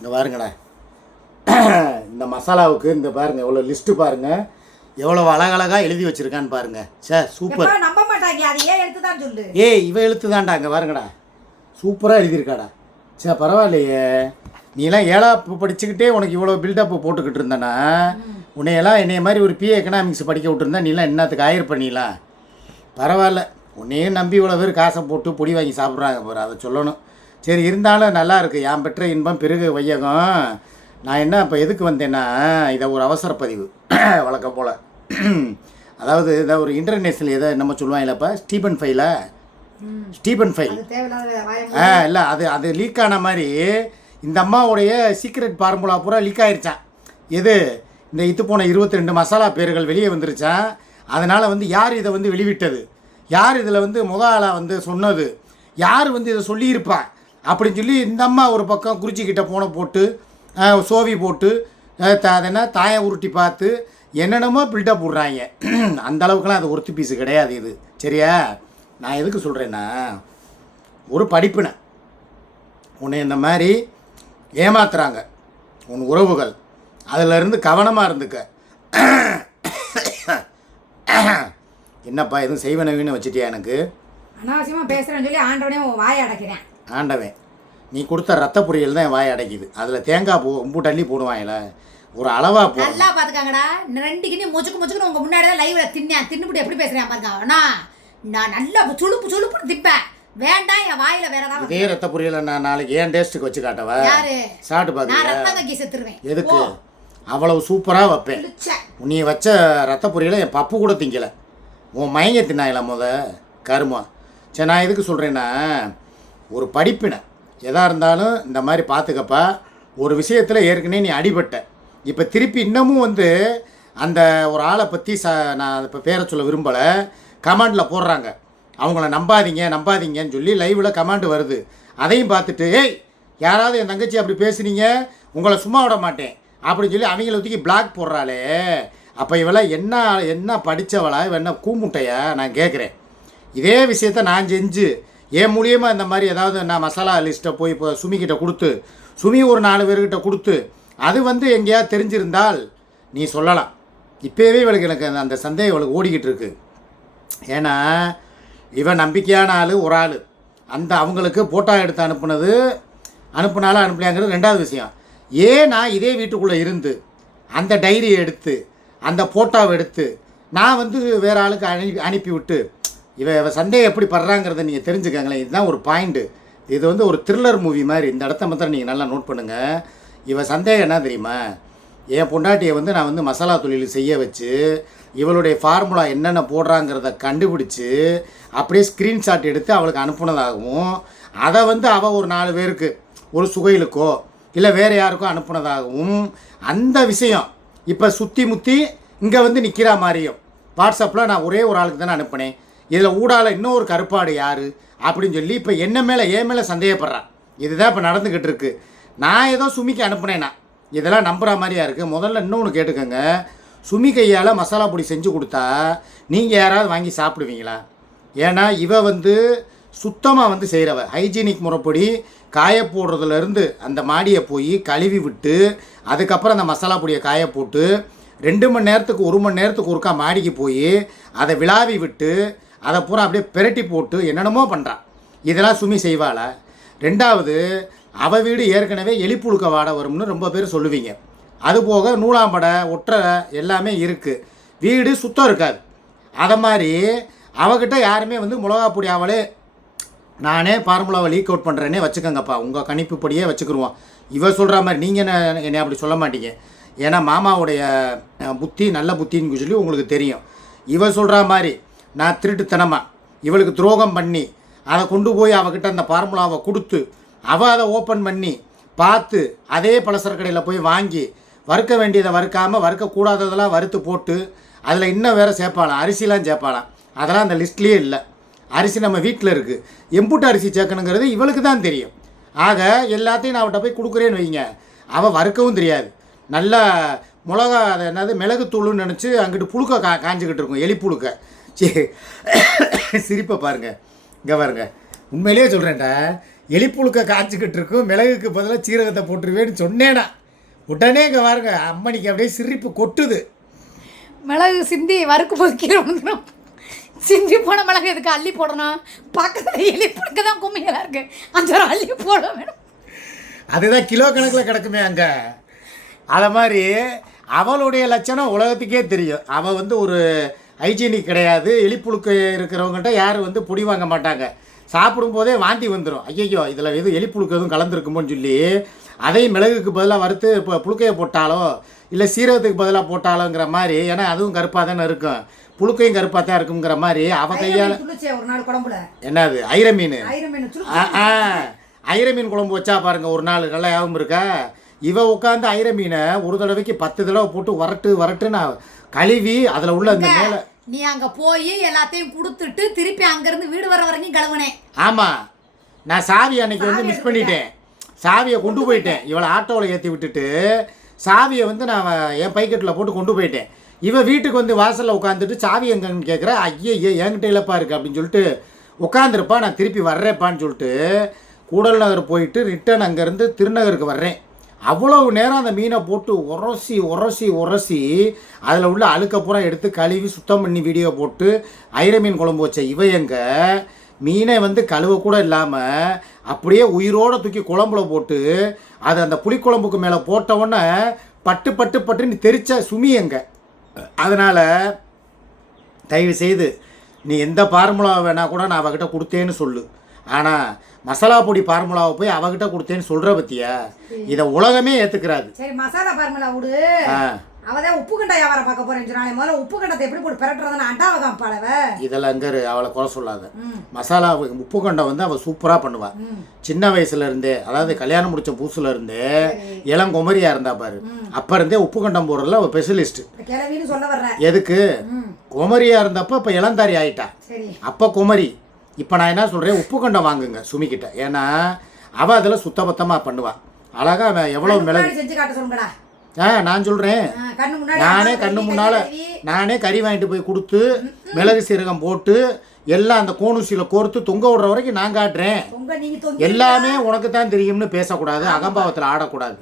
இங்கே பாருங்கண்ணே, இந்த மசாலாவுக்கு இந்த பாருங்கள் எவ்வளோ லிஸ்ட்டு பாருங்கள், எவ்வளோ அழகழகாக எழுதி வச்சுருக்கான்னு பாருங்கள். Sir super. நம்ப மாட்டாங்க, அது ஏன் எழுத்து தான் சொல்லு. இவ எழுத்து தான்டா, அங்கே பாருங்கடா, சூப்பராக எழுதியிருக்காடா. சார் பரவாயில்லையே, நீலாம் ஏழாப்பு படிச்சுக்கிட்டே உனக்கு இவ்வளோ பில்டப்பு போட்டுக்கிட்டு இருந்தேன்னா, உன்னையெல்லாம் என்னைய மாதிரி ஒரு பிஏ எக்கனாமிக்ஸ் படிக்க விட்டுருந்தா நீலாம் என்னத்துக்கு ஆயர் பண்ணிடலாம். பரவாயில்ல, உன்னையே நம்பி இவ்வளோ பேர் காசை போட்டு பொடி வாங்கி சாப்பிட்றாங்க பாரு, அதை சொல்லணும். சரி, இருந்தாலும் நல்லா இருக்குது. யான் பெற்ற இன்பம் பெருகு வையகம். நான் என்ன இப்போ எதுக்கு வந்தேன்னா, இதை ஒரு அவசர பதிவு வழக்கம் போல். அதாவது இதை ஒரு இன்டர்நேஷ்னல் எதை நம்ம சொல்லுவாங்கல்லப்பா, ஸ்டீபன் ஃபைல இல்லை, அது லீக் ஆன மாதிரி இந்த அம்மாவுடைய சீக்ரெட் ஃபார்முலா பூரா லீக் ஆகிருச்சான். எது இந்த இத்து போன 22 மசாலா பேர்கள் வெளியே வந்துருச்சான். அதனால் யார் இதை வெளிவிட்டது, யார் இதில் முதலாக சொன்னது, யார் இதை சொல்லியிருப்பா அப்படின்னு சொல்லி இந்த அம்மா ஒரு பக்கம் குறிச்சிக்கிட்ட போனை போட்டு சோவி போட்டு அதென்ன தாயை உருட்டி பார்த்து என்னென்னமோ பில்டப் விட்றாங்க. அந்த அளவுக்குலாம் அது ஒருத்தி பீஸு கிடையாது இது. சரியா? நான் எதுக்கு சொல்கிறேன்னா, ஒரு படிப்பினை உன்னை இந்த மாதிரி ஏமாத்துறாங்க உன் உறவுகள், அதிலிருந்து கவனமாக இருந்துக்க. என்னப்பா எதுவும் செய்வனவின்னு வச்சுட்டியா? எனக்கு அனாவசியமாக பேசுகிறேன்னு சொல்லி ஆண்டவனே வாயை அடைக்கிறேன். ஆண்டவன், நீ கொடுத்த ரத்த பொரியல் தான் என் வாயை அடைக்குது. அதில் தேங்காய் ரொம்ப தள்ளி போடுவாங்கல்ல, ஒரு அளவாக போ. நல்லா பார்த்துக்காங்கடா. 2 கிண்ணி முச்சுக்கு உங்கள் முன்னாடி தான் லைவில் தின்னுபிட்டு எப்படி பேசுகிறேன் பாருங்க. அண்ணா நான் நல்லா சுழுப்புன்னு திப்பேன். வேண்டாம், என் வாயில வேற ஏதாவது. இதே ரத்த பொரியலை நான் நாளைக்கு ஏன் டேஸ்ட்டுக்கு வச்சு காட்டவா? யாரு சாப்பிட்டு பார்க்க? நான் ரத்தம் கக்கி செத்துருவேன். எதுக்கு? அவ்வளவு சூப்பராக வைப்பேன். நீ வச்ச ரத்த பொரியலை என் பப்பு கூட திங்கலை. உன் மயங்க தின்னாயில கருமா. சரி, நான் எதுக்கு சொல்கிறேன்னா, ஒரு படிப்பினை எதாக இருந்தாலும் இந்த மாதிரி பார்த்துக்கப்பா. ஒரு விஷயத்தில் ஏற்கனவே நீ அடிபட்ட, இப்போ திருப்பி இன்னமும் அந்த ஒரு ஆளை பற்றி நான் இப்போ பேரை சொல்ல விரும்பலை, கமெண்டில் போடுறாங்க. அவங்கள நம்பாதீங்கன்னு சொல்லி லைவில் கமெண்ட் வருது. அதையும் பார்த்துட்டு, ஏய் யாராவது என் தங்கச்சி அப்படி பேசுனீங்க, உங்களை சும்மா விட மாட்டேன் அப்படின்னு சொல்லி அவங்கள ஒதுக்கி பிளாக் போடுறாளே. அப்போ இவெல்லாம் என்ன படித்தவளா, இவ என்ன கூமுட்டையா? நான் கேட்குறேன். இதே விஷயத்த நான் செஞ்சு என் மூலியமாக இந்த மாதிரி ஏதாவது நான் மசாலா லிஸ்ட்டை போய் இப்போ சுமிக்கிட்ட கொடுத்து, சுமி ஒரு 4 பேர்கிட்ட கொடுத்து, அது எங்கேயாவது தெரிஞ்சிருந்தால் நீ சொல்லலாம். இப்போவே இவளுக்கு எனக்கு அந்த சந்தேகம் இவளுக்கு ஓடிக்கிட்டு இருக்கு. ஏன்னா இவன் நம்பிக்கையான ஆள், ஒரு ஆள் அவங்களுக்கு போட்டோ எடுத்து அனுப்புனாலும் அனுப்பலையாங்கிறது 2வது விஷயம். ஏன் நான் இதே வீட்டுக்குள்ளே இருந்து அந்த டைரியை எடுத்து அந்த ஃபோட்டோவை எடுத்து நான் வேறு ஆளுக்கு அனுப்பிவிட்டு இவ சந்தேகம் எப்படி படுறாங்கிறத நீங்கள் தெரிஞ்சுக்கங்களேன். இதுதான் ஒரு பாயிண்ட்டு. இது ஒரு த்ரில்லர் மூவி மாதிரி. இந்த இடத்த மாத்திரம் நீங்கள் நல்லா நோட் பண்ணுங்கள். இவ சந்தேகம் என்ன தெரியுமா, என் பொண்டாட்டியை நான் மசாலா தொழில் செய்ய வச்சு இவளுடைய ஃபார்முலா என்னென்ன போடுறாங்கிறத கண்டுபிடிச்சி அப்படியே ஸ்க்ரீன்ஷாட் எடுத்து அவளுக்கு அனுப்புனதாகவும், அதை அவள் ஒரு 4 பேருக்கு, ஒரு சுகையிலுக்கோ இல்லை வேறு யாருக்கோ அனுப்புனதாகவும், அந்த விஷயம் இப்போ சுற்றி முற்றி இங்கே நிற்கிற மாதிரியும் வாட்ஸ்அப்பில் நான் ஒரே ஒரு ஆளுக்கு தானே அனுப்பினேன். இதில் ஊடால இன்னொரு கருப்பாடு யார் அப்படின்னு சொல்லி இப்போ என் மேலே சந்தேகப்படுறான். இதுதான் இப்போ நடந்துக்கிட்டு இருக்குது. நான் ஏதோ சுமிக்கு அனுப்புனேன்னா இதெல்லாம் நம்புகிற மாதிரியா இருக்குது. முதல்ல இன்னொன்று கேட்டுக்கோங்க, சுமி கையால் மசாலா பொடி செஞ்சு கொடுத்தா நீங்கள் யாராவது வாங்கி சாப்பிடுவீங்களா? ஏன்னா இவ சுத்தமாக செய்கிறவ. ஹைஜீனிக் முறைப்படி காய போடுறதுலேருந்து அந்த மாடியை போய் கழுவி விட்டு அதுக்கப்புறம் அந்த மசாலா பொடியை காய போட்டு 2 மணி நேரத்துக்கு 1 மணி நேரத்துக்கு ஒருக்கா மாடிக்கு போய் அதை விளாவி விட்டு அதை பூரா அப்படியே பெரட்டி போட்டு என்னென்னமோ பண்ணுறான். இதெல்லாம் சுமி செய்வாளா? 2வது, அவள் வீடு ஏற்கனவே எலிப்புழுக்க வாடை வரும்னு ரொம்ப பேர் சொல்லுவீங்க. அதுபோக நூலாம்படை ஒற்றை எல்லாமே இருக்குது, வீடு சுத்தம் இருக்காது. அதை மாதிரி அவகிட்ட யாருமே மிளகா பொடி அவளே நானே ஃபார்முலாவை லீக் அவுட் பண்ணுறேன்னே வச்சுக்கோங்கப்பா, உங்கள் கணிப்புப்படியே வச்சுக்கிடுவோம். இவ சொல்கிற மாதிரி நீங்கள் என்னை அப்படி சொல்ல மாட்டீங்க. ஏன்னா மாமாவுடைய புத்தி நல்ல புத்தின்னு சொல்லி உங்களுக்கு தெரியும். இவ சொல்கிற மாதிரி நான் திருட்டுத்தனமாக இவளுக்கு துரோகம் பண்ணி அதை கொண்டு போய் அவகிட்ட அந்த ஃபார்முலாவை கொடுத்து அவள் அதை ஓப்பன் பண்ணி பார்த்து அதே பலசர கடையில் போய் வாங்கி வறுக்க வேண்டியதை வறுக்காமல் வறுக்கக்கூடாததெல்லாம் வறுத்து போட்டு அதில் இன்னும் வேறு சேர்ப்பாளாம், அரிசிலாம் சேர்ப்பாளாம். அதெல்லாம் அந்த லிஸ்ட்லேயே இல்லை. அரிசி நம்ம வீட்டில் இருக்குது, எம்புட்டு அரிசி சேர்க்கணுங்கிறது இவளுக்கு தான் தெரியும். ஆக எல்லாத்தையும் நான் அவட்ட போய் கொடுக்குறேன்னு வைங்க, அவள் வறுக்கவும் தெரியாது. நல்லா மிளகா அதை என்னது மிளகுத்தூளுன்னு நினச்சி அங்கிட்டு புழுக்க காஞ்சிக்கிட்டு இருக்கும், எலி புழுக்க. சரி, சிரிப்பை பாருங்கள், இங்கே பாருங்க. உண்மையிலேயே சொல்கிறேன்டா, எலிப்புழுக்க காய்ச்சிக்கிட்டு இருக்கும், மிளகுக்கு பதிலாக சீரகத்தை போட்டுருவேன்னு சொன்னேனா உடனே இங்கே பாருங்க அம்மனிக்கு அப்படியே சிரிப்பு கொட்டுது. மிளகு சிந்தி வறுக்கு போது கீழே வந்துடும். சிந்தி போன மிளகு எதுக்கு அள்ளி போடணும்? பக்கத்தில் எலி புழுக்க தான் கும்மியெல்லாம் இருக்குது, அந்த அள்ளி போட வேணும். அதுதான் கிலோ கணக்கில் கிடக்குமே அங்கே. அதை மாதிரி அவளுடைய லட்சணம் உலகத்துக்கே தெரியும். அவள் வந்து ஒரு ஹைஜீனிக் கிடையாது. எலிப்புழுக்க இருக்கிறவங்ககிட்ட யாரும் வந்து பொடி வாங்க மாட்டாங்க. சாப்பிடும் போதே வாந்தி வந்துடும். ஐயோ இதில் எதுவும் எலிப்புழுக்கு எதுவும் கலந்துருக்குமோன்னு சொல்லி அதையும் மிளகுக்கு பதிலாக வறுத்து இப்போ புழுக்கையை போட்டாலோ இல்லை சீரகத்துக்கு பதிலாக போட்டாலோங்கிற மாதிரி, ஏன்னா அதுவும் கருப்பாக தானே இருக்கும், புழுக்கையும் கருப்பாக தான் இருக்குங்கிற மாதிரி அவள் கையால். ஒரு நாள் குழம்புல என்னது ஐர மீன், ஐர மீன் குழம்பு வச்சா பாருங்க ஒரு நாள் நல்லா ஞாபகம் இருக்கா? இவ உட்காந்து ஐர மீனை ஒரு தடவைக்கு 10 தடவை போட்டு வரட்டுன்னு கழுவி அதில் உள்ள அந்த மேலே. நீ அங்கே போய் எல்லாத்தையும் கொடுத்துட்டு திருப்பி அங்கேருந்து வீடு வர வரைக்கும் கழுவுனேன். ஆமாம், நான் சாவி அன்னைக்கு வந்து மிஸ் பண்ணிட்டேன். சாவியை கொண்டு போயிட்டேன். இவளை ஆட்டோவில் ஏற்றி விட்டுட்டு சாவியை வந்து நான் என் பைக்கெட்டில் போட்டு கொண்டு போயிட்டேன். இவன் வீட்டுக்கு வந்து வாசலில் உட்காந்துட்டு சாவி எங்கன்னு கேட்குறா. ஐயே என்கிட்ட இல்லைப்பா இருக்குது அப்படின்னு சொல்லிட்டு உட்காந்துருப்பா. நான் திருப்பி வர்றேப்பான்னு சொல்லிட்டு கூடல் நகர் போயிட்டு ரிட்டன் அங்கேருந்து திருநகருக்கு வர்றேன். அவ்வளவு நேரம் அந்த மீனை போட்டு உரசி அதில் உள்ள அழுக்கப்பூரா எடுத்து கழுவி சுத்தம் பண்ணி வீடியோ போட்டு ஐர மீன் குழம்பு வச்ச இவையங்க மீனை வந்து கழுவ கூட இல்லாமல் அப்படியே உயிரோடு தூக்கி குழம்புல போட்டு அது அந்த புளிக்குழம்புக்கு மேலே போட்டவுடனே பட்டுன்னு தெரிச்ச சுமியங்க. அதனால் தயவு செய்து நீ எந்த ஃபார்முலா வேணால் கூட நான் அவகிட்ட கொடுத்தேன்னு சொல்லு. ஆனால் மசாலா பொடி ஃபார்முலாவை போய் அவகிட்ட கொடுத்தேன்னு சொல்கிற பற்றியா, இதை உலகமே ஏற்றுக்கிறாது. சரி மசாலா ஃபார்முலா விடு. அவதான் உப்பு கண்டா வியாபாரம் பார்க்க போறேன்னு சொன்னாலே முதல்ல உப்பு கண்டத்தை எப்படி போட்டு பெரட்டுறதுன்னு அண்டாவை காப்பாளவ. இதெல்லாம் அங்கே அவளை குறை சொல்லாத. மசாலா உப்பு கண்டை வந்து அவள் சூப்பராக பண்ணுவாள். சின்ன வயசுல இருந்தே, அதாவது கல்யாணம் முடிச்ச புதுசுல இருந்தே இளங்குமரியா இருந்தா பாரு, அப்ப இருந்தே உப்பு கண்டம் போடுறதுல அவள் ஸ்பெஷலிஸ்ட். கிளவின்னு சொல்ல வர்ற எதுக்கு? குமரியா இருந்தப்ப இப்போ இளந்தாரி ஆயிட்டா. அப்போ குமரி. இப்போ நான் என்ன சொல்கிறேன், உப்பு கண்டம் வாங்குங்க சுமிக்கிட்ட. ஏன்னா அவள் அதில் சுத்தபத்தமாக பண்ணுவாள். அழகா அவன் எவ்வளோ மிளகு செஞ்சு காட்ட சொல்லுங்கடா. நான் சொல்கிறேன், நானே கண்ணு முன்னால் நானே கறி வாங்கிட்டு போய் கொடுத்து மிளகு சீரகம் போட்டு எல்லாம் அந்த கோணூசியில் கோர்த்து தொங்க விடுற வரைக்கும் நான் காட்டுறேன். எல்லாமே உனக்கு தான் தெரியும்னு பேசக்கூடாது, அகம்பாவத்தில் ஆடக்கூடாது.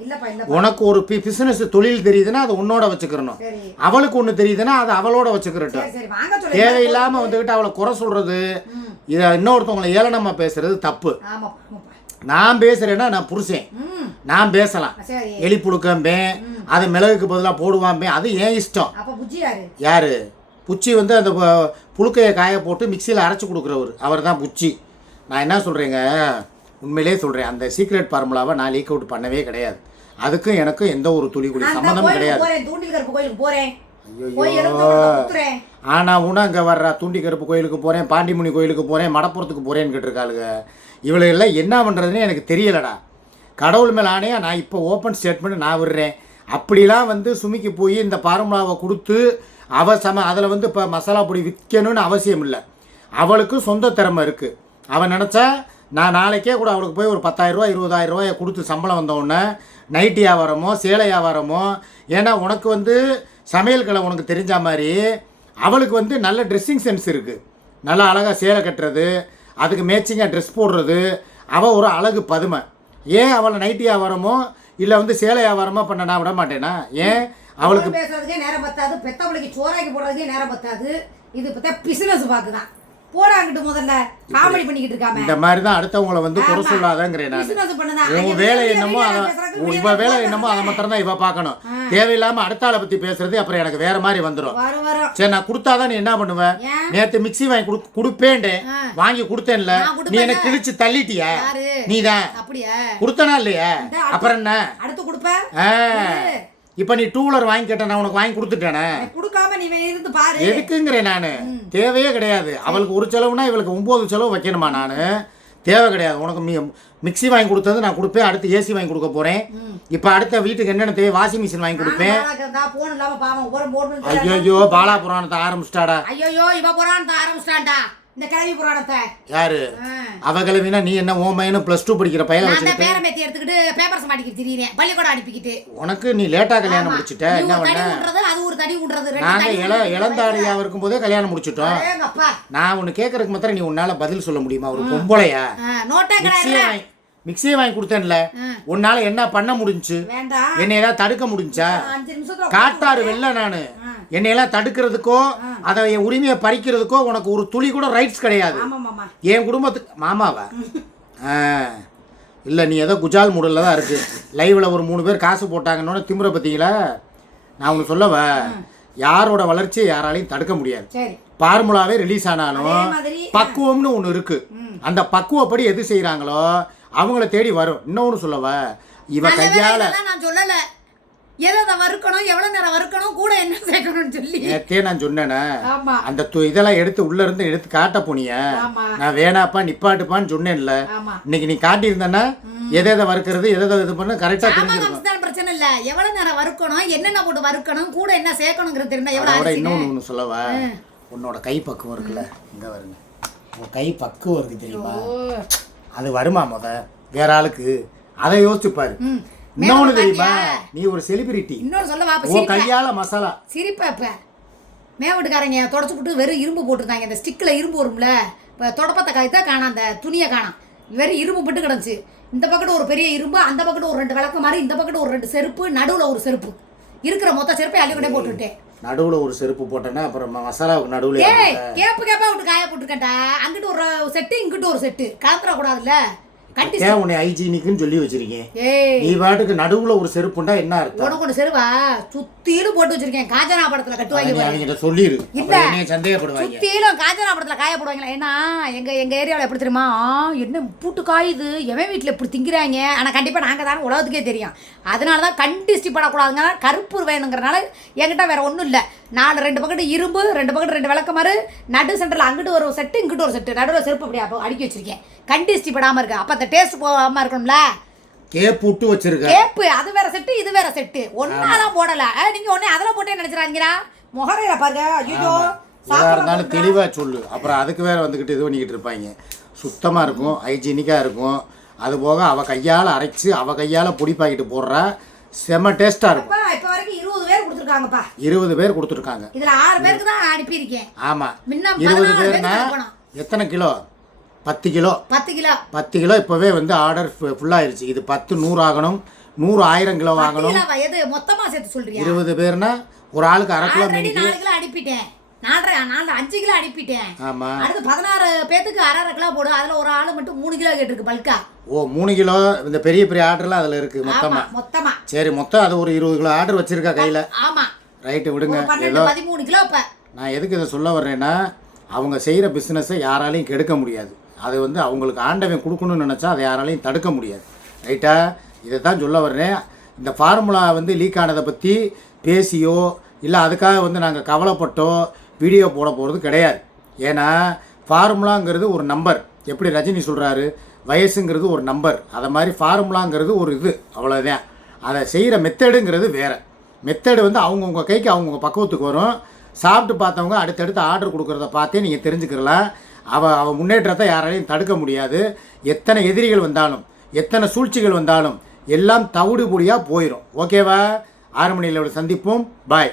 உனக்கு ஒரு பிசினஸ் தொழில் தெரியுதுன்னா அதை உன்னோட வச்சுக்கிறணும். அவளுக்கு ஒன்று தெரியுதுன்னா அதை அவளோட வச்சுக்கிறட்டும். தேவையில்லாமல் வந்துக்கிட்டு அவளை குறை சொல்கிறது, இதை இன்னொருத்தவங்களை ஏளனமாக பேசுறது தப்பு. நான் பேசுறேன்னா நான் புருஷன், நான் பேசலாம். எலி புழுக்கம்பேன், அதை மிளகுக்கு பதிலாக போடுவாம்பே, அது ஏன் இஷ்டம். யாரு புச்சி வந்து அந்த புழுக்கையை காய போட்டு மிக்சியில் அரைச்சி கொடுக்குறவர், அவர் தான் புச்சி. நான் என்ன சொல்கிறேங்க, உண்மையிலே சொல்கிறேன், அந்த சீக்ரெட் ஃபார்முலாவை நான் லீக் அவுட் பண்ணவே கிடையாது. அதுக்கும் எனக்கும் எந்த ஒரு துளி குடி சம்மந்தமும் கிடையாது. ஆனால் உன அங்கே வர்றா, தூண்டி கருப்பு கோயிலுக்கு போகிறேன், பாண்டிமுனி கோயிலுக்கு போகிறேன், மடப்புறத்துக்கு போகிறேன்னு கேட்டிருக்காளுங்க. இவளெல்லாம் என்ன பண்ணுறதுன்னு எனக்கு தெரியலடா. கடவுள் மேலே ஆணையா நான் இப்போ ஓப்பன் ஸ்டேட்மெண்ட் நான் விடுறேன். அப்படிலாம் வந்து சுமிக்கு போய் இந்த ஃபார்முலாவை கொடுத்து அதில் வந்து இப்போ மசாலா பொடி விற்கணும்னு அவசியம் இல்லை. அவளுக்கு சொந்த திறமை இருக்குது. அவன் நினச்சா நான் நாளைக்கே கூட அவளுக்கு போய் ஒரு 10,000 ரூபா 20,000 ரூபாயை கொடுத்து சம்பளம் வந்தவுடனே நைட்டி வியாபாரமோ சேலை வியாபாரமோ, ஏன்னா உனக்கு வந்து சமையல் கலை உனக்கு தெரிஞ்ச மாதிரி அவளுக்கு வந்து நல்ல ட்ரெஸ்ஸிங் சென்ஸ் இருக்குது. நல்லா அழகாக சேலை கட்டுறது, அதுக்கு மேட்சிங்காக ட்ரெஸ் போடுறது, அவள் ஒரு அழகு பதுமை. ஏன் அவளை நைட்டி வியாபாரமோ இல்லை வந்து சேலை வியாபாரமோ பண்ண நான் விட மாட்டேனா? ஏன் அவளுக்கு பேசுறதுக்கே நேரம் பத்தாது, பெத்தவளுக்கு சோறாக்கி போடுறதுக்கே நேரம் பத்தாது. இது பார்த்தா பிசினஸ் பார்க்குதான் போடாங்கிட்டு முதல்ல காமெடி பண்ணிக்கிட்டு இருக்காம. இந்த மாதிரி தான் அடுத்தவங்களை வந்து குறை சொல்லாதங்கிறேன் நான். உன் வேலை என்னமோ இவ வேலை என்னமோ அதை மாத்திரம் தான் இவ பார்க்கணும். தேவையில்லாம அடுத்த ஆளை பத்தி பேசுறது அப்புறம் எனக்கு வேற மாதிரி வந்துடும். சரி நான் கொடுத்தாதான் நீ என்ன பண்ணுவ? நேற்று மிக்சி வாங்கி கொடுப்பேன்டே, வாங்கி கொடுத்தேன்ல, நீ எனக்கு கிழிச்சு தள்ளிட்டியா? நீதான் கொடுத்தனா இல்லையா? அப்புறம் என்ன அடுத்து கொடுப்ப? இப்போ நீ 2 வீலர் வாங்கி கேட்ட, நான் உனக்கு வாங்கி கொடுத்துட்டேனே. கொடுக்காம நீ இருந்து பாரு. எதுக்குங்கிறேன் நான், தேவையே கிடையாது. அவளுக்கு ஒரு செலவுனா இவளுக்கு 9 செலவு வைக்கணுமா? நான் தேவை கிடையாது. உனக்கு மிக்சி வாங்கி கொடுத்தது நான் கொடுப்பேன். அடுத்து ஏசி வாங்கி கொடுக்க போறேன். இப்போ அடுத்த வீட்டுக்கு என்னென்ன தேவை, வாஷிங் மிஷின் வாங்கி கொடுப்பேன். ஐயோ பாலா புராணத்தை ஆரம்பிச்சிட்டாடா. ஐயோ இவ புராணத்தை ஆரம்பிச்சிட்டாடா. இந்த கிளவி புராணத்தை யாரு அவ கிளவினா? நீ என்ன ஓமைன்னு +2 படிக்கிற பையனை வச்சுக்கிட்டு பேரமேத்தி எடுத்துக்கிட்டு பேப்பர்ஸ் மாட்டிக்கிட்டு திரியறேன், பள்ளிக்கூடம் அனுப்பிக்கிட்டு. உனக்கு நீ லேட்டா கல்யாணம் முடிச்சிட்ட, என்ன பண்ண? அது ஒரு தடி ஊன்றது. நாங்க இளந்தாடியா இருக்கும் போதே கல்யாணம் முடிச்சிட்டோம். நான் ஒன்னு கேட்கறதுக்கு மாத்திரம் நீ உன்னால பதில் சொல்ல முடியுமா? ஒரு பொம்பளையா மிக்சியை வாங்கி கொடுத்தேன்ல, உன்னால என்ன பண்ண முடிஞ்சுச்சு? வேண்டாம், என்னை ஏதாவது தடுக்க முடிஞ்சா? 5 நிமிஷத்துல காட்டாரு வெல்ல நானு. என்னையெல்லாம் தடுக்கிறதுக்கோ அதை என் உரிமையை பறிக்கிறதுக்கோ உனக்கு ஒரு துளி கூட ரைட்ஸ் கிடையாது. ஆமா மாமா. என் குடும்பத்துக்கு மாமாவா? இல்லை, நீ ஏதோ குஜால் மூடலில் தான் இருக்கு. லைவில் ஒரு 3 பேர் காசு போட்டாங்கன்னு திமுறை பற்றிங்களா? நான் உங்களுக்கு சொல்லவா, யாரோட வளர்ச்சியை யாராலையும் தடுக்க முடியாது. சரி, ஃபார்முலாவே ரிலீஸ் ஆனாலும் பக்குவம்னு ஒன்று இருக்கு. அந்த பக்குவப்படி எது செய்கிறாங்களோ அவங்கள தேடி வரும். இன்னொன்று சொல்லவா, இவ கையால நான் சொல்லல எதை வறுக்கணும், எவ்வளவு நேரம் வறுக்கணும், கூட என்ன சேர்க்கணும்னு சொல்லி நேத்தே நான் சொன்னேனே. அந்த இதெல்லாம் எடுத்து உள்ள இருந்து எடுத்து காட்ட போனிய, நான் வேணாப்பா நிப்பாட்டுப்பான்னு சொன்னேன்ல. இன்னைக்கு நீ காட்டியிருந்தேன்னா எதை வறுக்கிறது எதை இது பண்ண கரெக்டா தெரிஞ்சிருக்கும். பிரச்சனை இல்ல, எவ்வளவு நேரம் வறுக்கணும், என்னென்ன போட்டு வறுக்கணும், கூட என்ன சேர்க்கணுங்கிறது தெரியுமா? எவ்வளவு இன்னொன்னு சொல்லவா, உன்னோட கை பக்குவம் இருக்குல்ல, இங்க வருங்க, உன் கை பக்குவம் இருக்கு தெரியுமா? அது வருமா வேற ஆளுக்கு? அதை யோசிச்சு பாரு. இன்னொன்னு தெரியுமா, நீ ஒரு செலிபிரிட்டி. இன்னொன்னு சொல்லவா, உன் கையால மசாலா சிரிப்பா. இப்ப மேவட்டுக்காரங்க தொடச்சு போட்டு வெறும் இரும்பு போட்டுருந்தாங்க. இந்த ஸ்டிக்ல இரும்பு வரும்ல, இப்போ தொடப்பத்தை காய்த்தா காணாம், அந்த துணியை காணாம், வெறும் இரும்பு போட்டு கிடந்துச்சு. இந்த பக்கத்து ஒரு பெரிய இரும்பு, அந்த பக்கத்து ஒரு 2 விளக்கு மாதிரி, இந்த பக்கத்து ஒரு 2 செருப்பு, நடுவில் ஒரு செருப்பு, இருக்கிற மொத்த செருப்பை அள்ளி கொண்டே போட்டுவிட்டேன். நடுவில் ஒரு செருப்பு போட்டேன்னா அப்புறம் மசாலாவுக்கு நடுவில் கேப்பா விட்டு காய போட்டுருக்கேன்டா. அங்கிட்டு ஒரு செட்டு, இங்கிட்டு ஒரு செட்டு, கலந்துடக்கூடாதுல்ல. உன்னை ஹைஜீனிக்குன்னு சொல்லி வச்சிருக்கேன். நீ பாட்டுக்கு நடுவுல ஒரு செருப்புண்டா என்ன அர்த்தம்? உனக்கு ஒன்று செருவா சுத்திலும் போட்டு வச்சிருக்கேன். காஞ்சனா படத்துல கட்டுவாங்க, அவங்க சொல்லிரு. இல்ல சந்தேகப்படுவாங்க, சுத்திலும் காஞ்சனா படத்துல காய போடுவாங்களா? ஏன்னா எங்க ஏரியாவில் எப்படி தெரியுமா, என்ன பூட்டு காயுது, எவன் வீட்டில் இப்படி திங்கிறாங்க. ஆனால் கண்டிப்பாக நாங்கள் தானே உலகத்துக்கே தெரியும். அதனால தான் கண்டிஸ்டி படக்கூடாதுங்க, கருப்பு வேணுங்கிறனால என்கிட்ட வேற ஒன்றும் இல்லை. 2 பக்கத்து இரும்பு, 2 பக்கத்து 2 விளக்கமாறு, நடு சென்டரில் அங்கிட்டு ஒரு செட்டு, இங்கிட்டு ஒரு செட்டு, நடுவில் செருப்பு அப்படியே அப்போ அடுக்கி வச்சிருக்கேன். கண்டிஸ்டி படாமல் இருக்கு. அப்போ அந்த டேஸ்ட் போகாமல் இருக்கணும்ல. கேப் விட்டு வச்சிருக்கேன். கேப்பு அது வேற செட்டு, இது வேற செட்டு, ஒன்னாலாம் போடல. நீங்க ஒன்னே அதெல்லாம் போட்டே நினைச்சிடாதீங்களா? முகரையில பாருங்க. ஐயோ, இருந்தாலும் தெளிவா சொல்லு. அப்புறம் அதுக்கு வேற வந்துக்கிட்டு இது பண்ணிக்கிட்டு இருப்பாங்க. சுத்தமா இருக்கும், ஹைஜீனிக்கா இருக்கும். அது போக அவ கையால அரைச்சு அவ கையால பொடி பாக்கெட்டு போடுறா, செம டேஸ்டா இருக்கும். இப்ப வரைக்கும் 20 பேர் கொடுத்துருக்காங்கப்பா. 20 பேர் கொடுத்துருக்காங்க. இதுல 6 பேருக்கு தான் அனுப்பியிருக்கேன். ஆமா, 20 பேர்னா எத்தனை கிலோ? 10 கிலோ. 10 கிலோ இப்போவே வந்து ஆர்டர் ஃபுல்லாகிருச்சு. இது 10 100 ஆகணும், 100 1000 கிலோ ஆகணும். எது மொத்தமாக சேர்த்து சொல்றியா? 20 பேர்னா ஒரு ஆளுக்கு அரை கிலோ மீன். 4 கிலோ அனுப்பிட்டேன். 5 கிலோ அனுப்பிட்டேன். ஆமா, அடுத்து 16 பேத்துக்கு அரை கிலோ போடு. அதுல ஒரு ஆளு மட்டும் 3 கிலோ கேட்டிருக்கு பல்கா. ஓ, 3 கிலோ. இந்த பெரிய பெரிய ஆர்டர்லாம் அதுல இருக்கு மொத்தமா. சரி, மொத்தம் அது ஒரு 20 கிலோ ஆர்டர் வச்சிருக்கா கையில. ஆமா, ரைட்டு, விடுங்க. 13 கிலோ. இப்ப நான் எதுக்கு இதை சொல்ல வர்றேன்னா, அவங்க செய்யற பிசினஸை யாராலையும் கெடுக்க முடியாது. அது வந்து அவங்களுக்கு ஆண்டவன் கொடுக்கணும்னு நினச்சா அதை யாராலையும் தடுக்க முடியாது. ரைட்டா? இதை தான் சொல்ல வர்றேன். இந்த ஃபார்முலா வந்து லீக் ஆனதை பற்றி பேசியோ இல்லை அதுக்காக வந்து நாங்கள் கவலைப்பட்டோ வீடியோ போட போகிறது கிடையாது. ஏன்னா ஃபார்முலாங்கிறது ஒரு நம்பர். எப்படி ரஜினி சொல்கிறாரு, வயசுங்கிறது ஒரு நம்பர், அதை மாதிரி ஃபார்முலாங்கிறது ஒரு இது, அவ்வளோதான். அதை செய்கிற மெத்தடுங்கிறது வேறு. மெத்தடு வந்து அவங்கவுங்க கைக்கு அவங்கவுங்க பக்குவத்துக்கு வரும். சாப்பிட்டு பார்த்தவங்க அடுத்தடுத்து ஆர்டர் கொடுக்குறத பார்த்தே நீங்கள் தெரிஞ்சுக்கிறலாம். அவள் முன்னேற்றத்தை யாராலையும் தடுக்க முடியாது. எத்தனை எதிரிகள் வந்தாலும், எத்தனை சூழ்ச்சிகள் வந்தாலும் எல்லாம் தவிடுபொடியாக போயிடும். ஓகேவா? 6 மணியில் சந்திப்போம். பாய்.